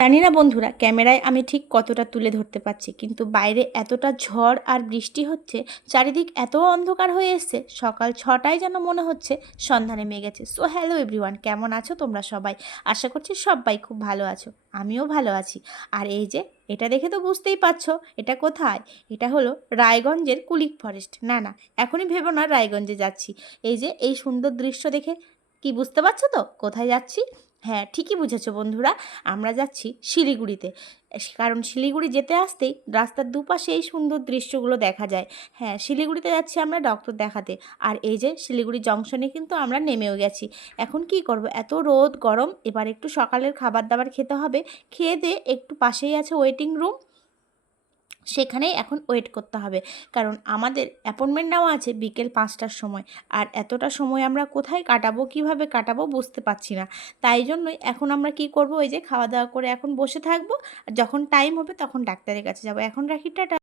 জানি না বন্ধুরা, ক্যামেরায় আমি ঠিক কতটা তুলে ধরতে পারছি, কিন্তু বাইরে এতটা ঝড় আর বৃষ্টি হচ্ছে, চারিদিক এত অন্ধকার হয়ে এসছে, সকাল 6টায় যেন মনে হচ্ছে সন্ধ্যা নেমে গেছে। সো হ্যালো এভরিওয়ান, কেমন আছো তোমরা সবাই? আশা করছি সবাই খুব ভালো আছো, আমিও ভালো আছি। আর এই যে এটা দেখে তো বুঝতেই পারছো এটা কোথায়। এটা হলো রায়গঞ্জের কুলিক ফরেস্ট। না না, এখনই ভেবো না রায়গঞ্জে যাচ্ছি। এই যে এই সুন্দর দৃশ্য দেখে কি বুঝতে পারছো তো কোথায় যাচ্ছি? হ্যাঁ, ঠিকই বুঝেছো বন্ধুরা, আমরা যাচ্ছি শিলিগুড়িতে। কারণ শিলিগুড়ি যেতে আসতেই রাস্তার দুপাশে এই সুন্দর দৃশ্যগুলো দেখা যায়। হ্যাঁ, শিলিগুড়িতে যাচ্ছি আমরা ডক্টর দেখাতে। আর এই যে শিলিগুড়ি জংশনে কিন্তু আমরা নেমেও গেছি। এখন কি করব, এত রোদ গরম, এবার একটু সকালের খাবার দাবার খেতে হবে। খেয়ে দিয়ে একটু পাশেই আছে ওয়েটিং রুম, সেখানেই এখন ওয়েট করতে হবে। কারণ আমাদের অ্যাপয়েন্টমেন্ট নেওয়া আছে বিকেল 5টার সময়। আর এতটা সময় আমরা কোথায় কাটাবো, কিভাবে কাটাবো বুঝতে পারছি না। তাই জন্যই এখন আমরা কি করব, ওই যে খাওয়া দাওয়া করে এখন বসে থাকবো। আর যখন টাইম হবে তখন ডাক্তারের কাছে যাব। এখন রাখি, টাটা।